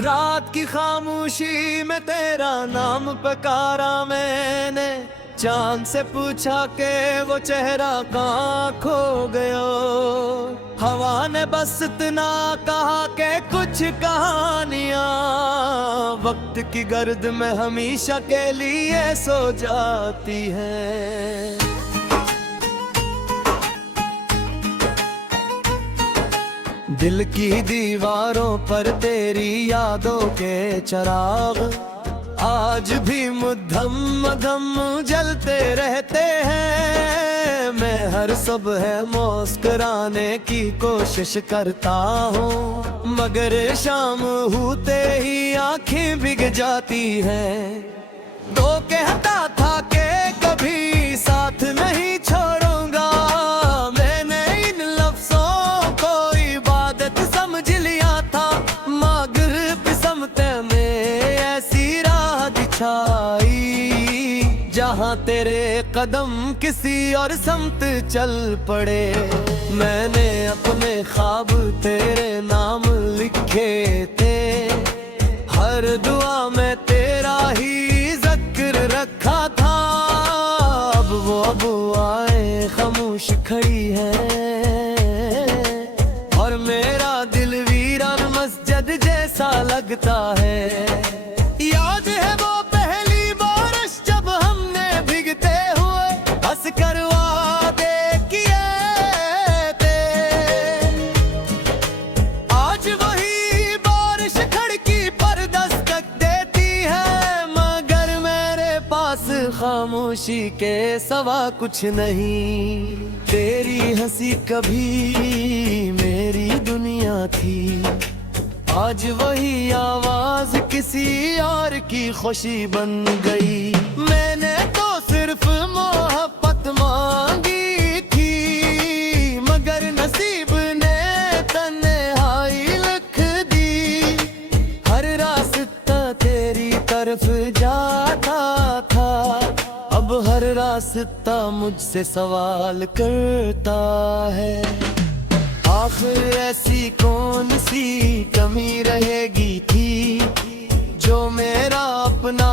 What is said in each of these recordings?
रात की खामोशी में तेरा नाम पुकारा मैंने, चांद से पूछा के वो चेहरा कहाँ खो गया। हवा ने बस इतना कहा के कुछ कहानियां वक्त की गर्द में हमेशा के लिए सो जाती हैं। दिल की दीवारों पर तेरी यादों के चिराग आज भी मुद्दम मदम जलते रहते हैं। मैं हर सुबह मुस्कुराने की कोशिश करता हूँ, मगर शाम होते ही आंखें भीग जाती हैं। तो कहता था कि कभी साथ नहीं छोड़ूंगा, मैंने इन लफ्जों को इबादत समझ लिया था, मगर किस्मत में ऐसी राह दिखाई जहाँ तेरे कदम किसी और समत चल पड़े। मैंने अपने ख्वाब तेरे नाम लिखे थे, हर दुआ में तेरा ही जिक्र रखा था। अब वो आए खामोश खड़ी है और मेरा दिल वीरान मस्जिद जैसा लगता है। याद है वो पहली बारिश जब हमने भीगते हुए हंस कर वादे किए थे। आज वही बारिश खिड़की पर दस्तक देती है, मगर मेरे पास खामोशी के सवा कुछ नहीं। तेरी हंसी कभी मेरी दुनिया थी, आज वही आवाज किसी और की खुशी बन गई। मैंने तो सिर्फ मोहब्बत मांगी थी, मगर नसीब ने तन्हाई लिख दी। हर रास्ता तेरी तरफ जाता था, अब हर रास्ता मुझसे सवाल करता है। आखिर ऐसी कौन सी कमी रहेगी थी, जो मेरा अपना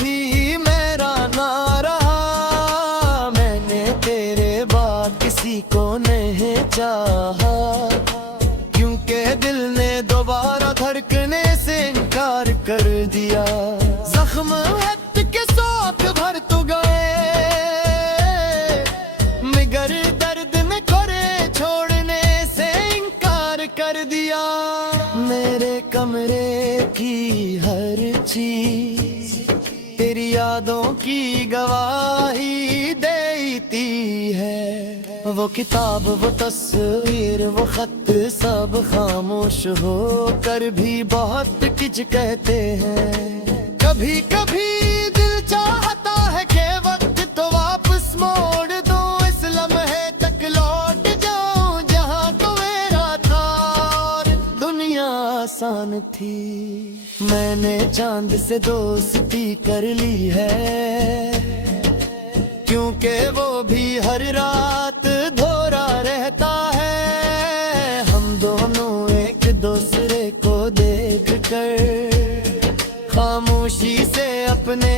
भी मेरा ना रहा। मैंने तेरे बाद किसी को नहीं चाहा, क्योंकि दिल ने दोबारा धड़कने से इनकार कर दिया। जख्म हद के साथ भर तो गए, मगर दर्द में करे छोड़ने कर दिया। मेरे कमरे की हर चीज तेरी यादों की गवाही देती है। वो किताब, वो तस्वीर, वो खत सब खामोश हो कर भी बहुत कुछ कहते हैं। कभी कभी दिल चाहता है कि वक्त तो वापस मोड़ दो, इस लम्हे तक लौट जाऊं जहां तो मेरा था। दुनिया आसान थी, मैंने चांद से दोस्ती कर ली है, क्योंकि वो भी हर रात धोरा रहता है। हम दोनों एक दूसरे को देख कर खामोशी से अपने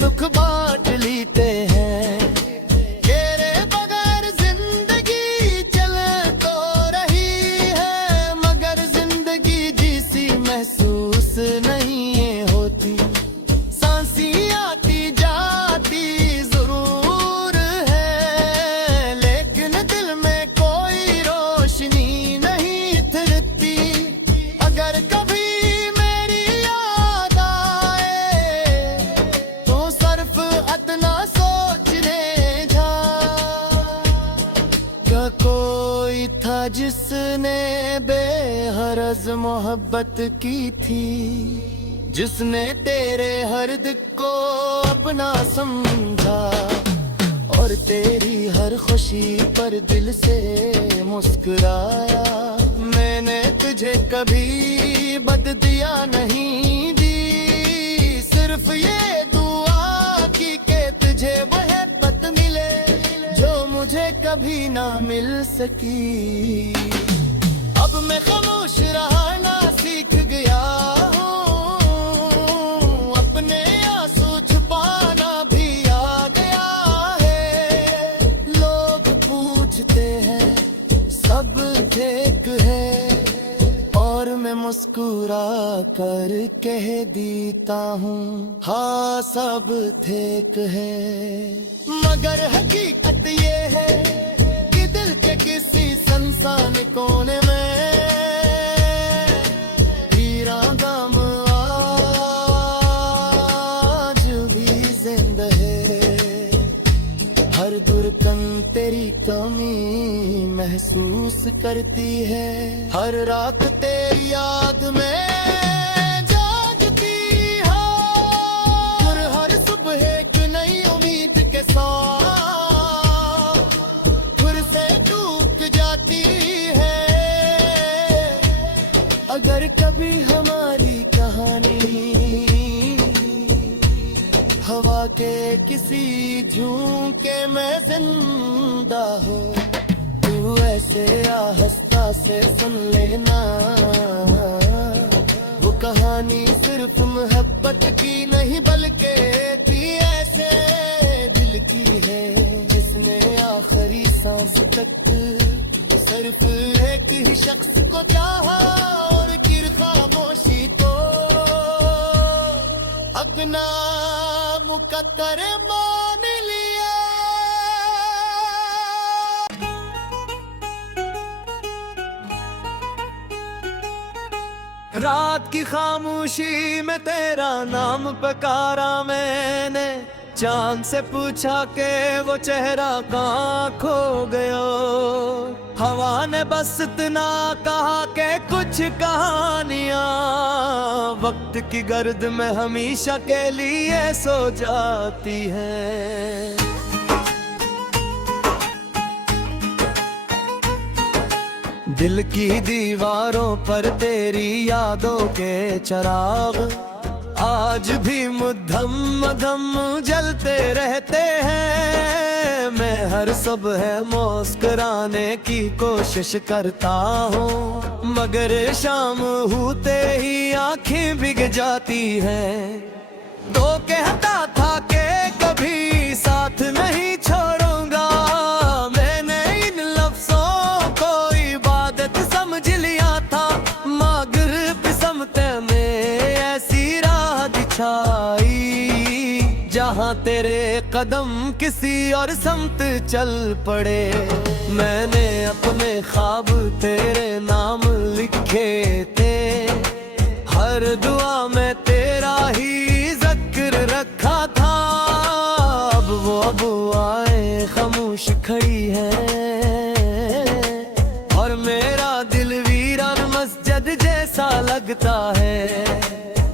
दुख बांट लेते हैं। तेरे बगैर जिंदगी चल तो रही है, मगर जिंदगी जिसी महसूस नहीं होती। सांसी आती जाती जरूर है, लेकिन दिल में कोई रोशनी नहीं थिरकती। अगर कभी मेरी याद आए तो सिर्फ इतना सोचने जा, क्या कोई था जिसने बेहरज मोहब्बत की थी, जिसने तेरे हर दिल को अपना समझा और तेरी हर खुशी पर दिल से मुस्कुराया। मैंने तुझे कभी बददिया नहीं दी, सिर्फ ये दुआ की के तुझे मोहब्बत मिले जो मुझे कभी ना मिल सकी। अब मैं खामोश रहना सीख गया, सोचते हैं सब ठीक है, और मैं मुस्कुरा कर कह देता हूँ हाँ सब ठीक है। मगर हकीकत ये है कि दिल के किसी संसान कोने में तेरा गम आज भी जिंदा है। हर धड़कन तेरी कमी महसूस करती है, हर रात तेरी याद में जागती है, और हर सुबह एक नई उम्मीद के साथ फिर से टूट जाती है। अगर कभी हमारी कहानी हवा के किसी झोंके में जिंदा हो, तू ऐसे आहिस्ता से सुन लेना। वो कहानी सिर्फ मोहब्बत की नहीं बल्कि थी ऐसे दिल की है जिसने आखिरी सांस तक सिर्फ एक ही शख्स को चाहा, और फिर खामोशी को अपना मुकद्दर मान लिया। रात की खामोशी में तेरा नाम पुकारा मैंने, चांद से पूछा के वो चेहरा कहाँ खो गया। हवा ने बस इतना कहा के कुछ कहानियां वक्त की गर्द में हमेशा के लिए सो जाती हैं। दिल की दीवारों पर तेरी यादों के चिराग आज भी मुद्दम मदम जलते रहते हैं। मैं हर सुबह मुस्कुराने की कोशिश करता हूँ, मगर शाम होते ही आंखें भीग जाती हैं। तो कहता था कि कभी साथ नहीं छोड़ूंगा, मैंने इन लफ्जों को इबादत समझ लिया था, मगर बिस्मते में ऐसी राह दिखाई जहाँ तेरे कदम किसी और समत चल पड़े। मैंने अपने ख्वाब तेरे नाम लिखे थे, हर दुआ में तेरा ही जिक्र रखा था। अब वो आए खामोश खड़ी है, और मेरा दिल वीरान मस्जिद जैसा लगता है।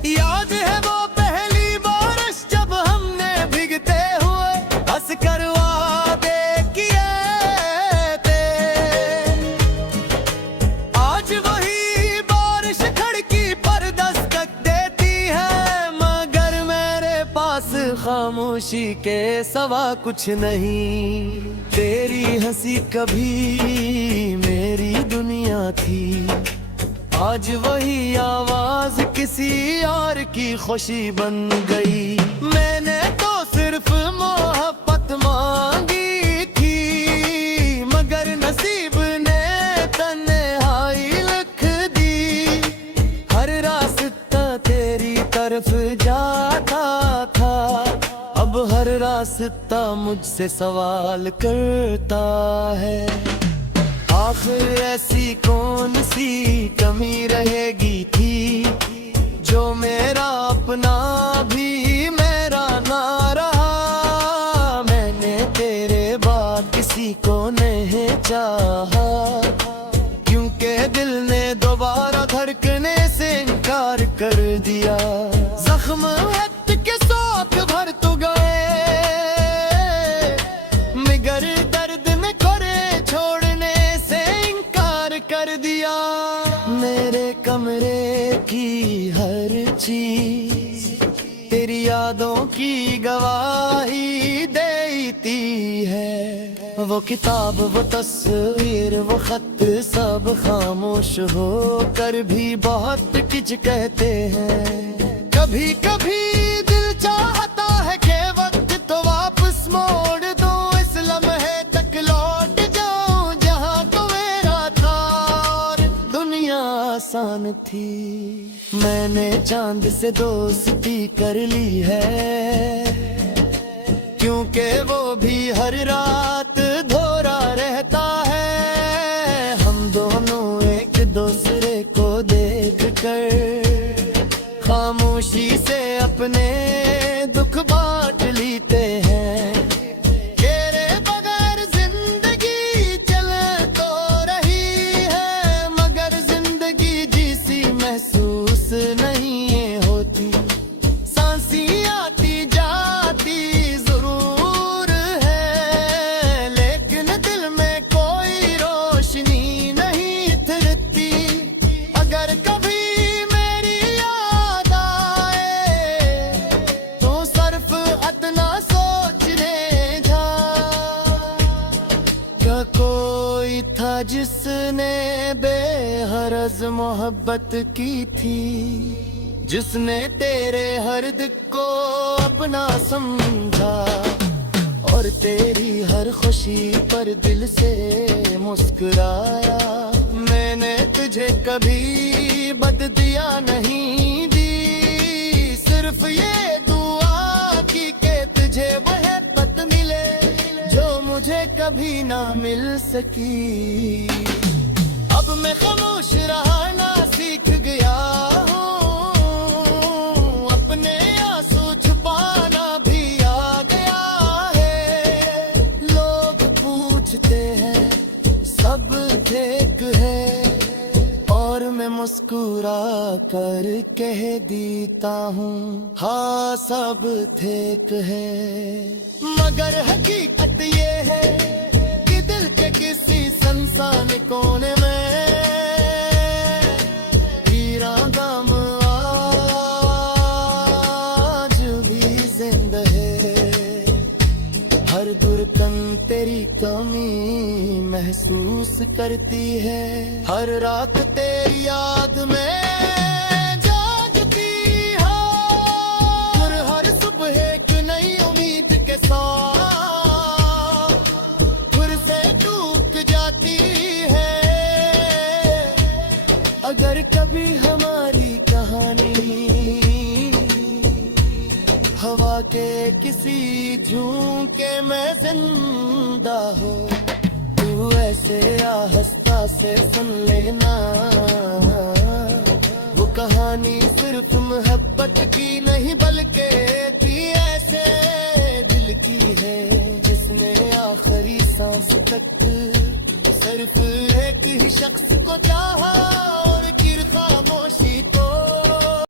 याद है वो पहली बारिश जब हमने भीगते हुए हंस कर वादे किए थे। आज वही बारिश खिड़की पर दस्तक देती है, मगर मेरे पास खामोशी के सवा कुछ नहीं। तेरी हंसी कभी मेरी दुनिया थी, आज वही आवाज किसी और की खुशी बन गई। मैंने तो सिर्फ मोहब्बत मांगी थी, मगर नसीब ने तन्हाई लिख दी। हर रास्ता तेरी तरफ जाता था, अब हर रास्ता मुझसे सवाल करता है। आखिर ऐसी कौन सी कमी रहेगी थी जो मेरा अपना भी मेरा ना रहा। मैंने तेरे बाद किसी को नहीं चाहा, क्योंकि दिल ने दोबारा धड़कने से इनकार कर दिया। जख्म वक्त के साथ भर तो गए, मगर दर्द में करे छोड़ने से इनकार कर दिया। मेरे कमरे की हर चीज तेरी यादों की गवाही देती है। वो किताब, वो तस्वीर, वो खत सब खामोश हो कर भी बहुत कुछ कहते हैं। कभी कभी दिल चाहता है कि वक्त तो वापस मोड़ दो, इस लम्हे तक लौट जाऊं आसान थी। मैंने चांद से दोस्ती कर ली है, क्योंकि वो भी हर रात धोरा रहता है। हम दोनों एक दूसरे को देख कर खामोशी से अपने दुख बांट लेते हैं। तेरे बगैर जिंदगी चल तो रही है, मगर जिंदगी जिसी महसूस नहीं होती। सांसी आती जाती जरूर है, लेकिन दिल में कोई रोशनी नहीं थिरकती। अगर कभी मेरी याद आए तो सिर्फ इतना सोचने जा, क्या कोई था जिसने बेहरज मोहब्बत की थी, जिसने तेरे हर दिल को अपना समझा और तेरी हर खुशी पर दिल से मुस्कुराया। मैंने तुझे कभी बददिया नहीं दी, सिर्फ ये दुआ की के तुझे वह बत मिले जो मुझे कभी ना मिल सकी। अब मैं खामोश रहना सीख गया हूँ, अपने आंसू छुपाना भी आ गया है। लोग पूछते हैं सब ठीक है, और मैं मुस्कुरा कर कह देता हूँ हाँ सब ठीक है। मगर हकीकत ये है कि दिल के किसी संसान कोने में पीरा गम आज भी जिंदा है। हर धड़कन तेरी कमी महसूस करती है, हर रात तेरी याद में जागती है, और हर सुबह एक नई उम्मीद के साथ फिर से टूट जाती है। अगर कभी हमारी कहानी हवा के किसी झोंके में जिंदा हो, तू ऐसे आहिस्ता से सुन लेना। वो कहानी सिर्फ मोहब्बत की नहीं बल्कि थी ऐसे दिल की है, जिसने आखिरी सांस तक सिर्फ एक ही शख्स को चाहा और फिर खामोशी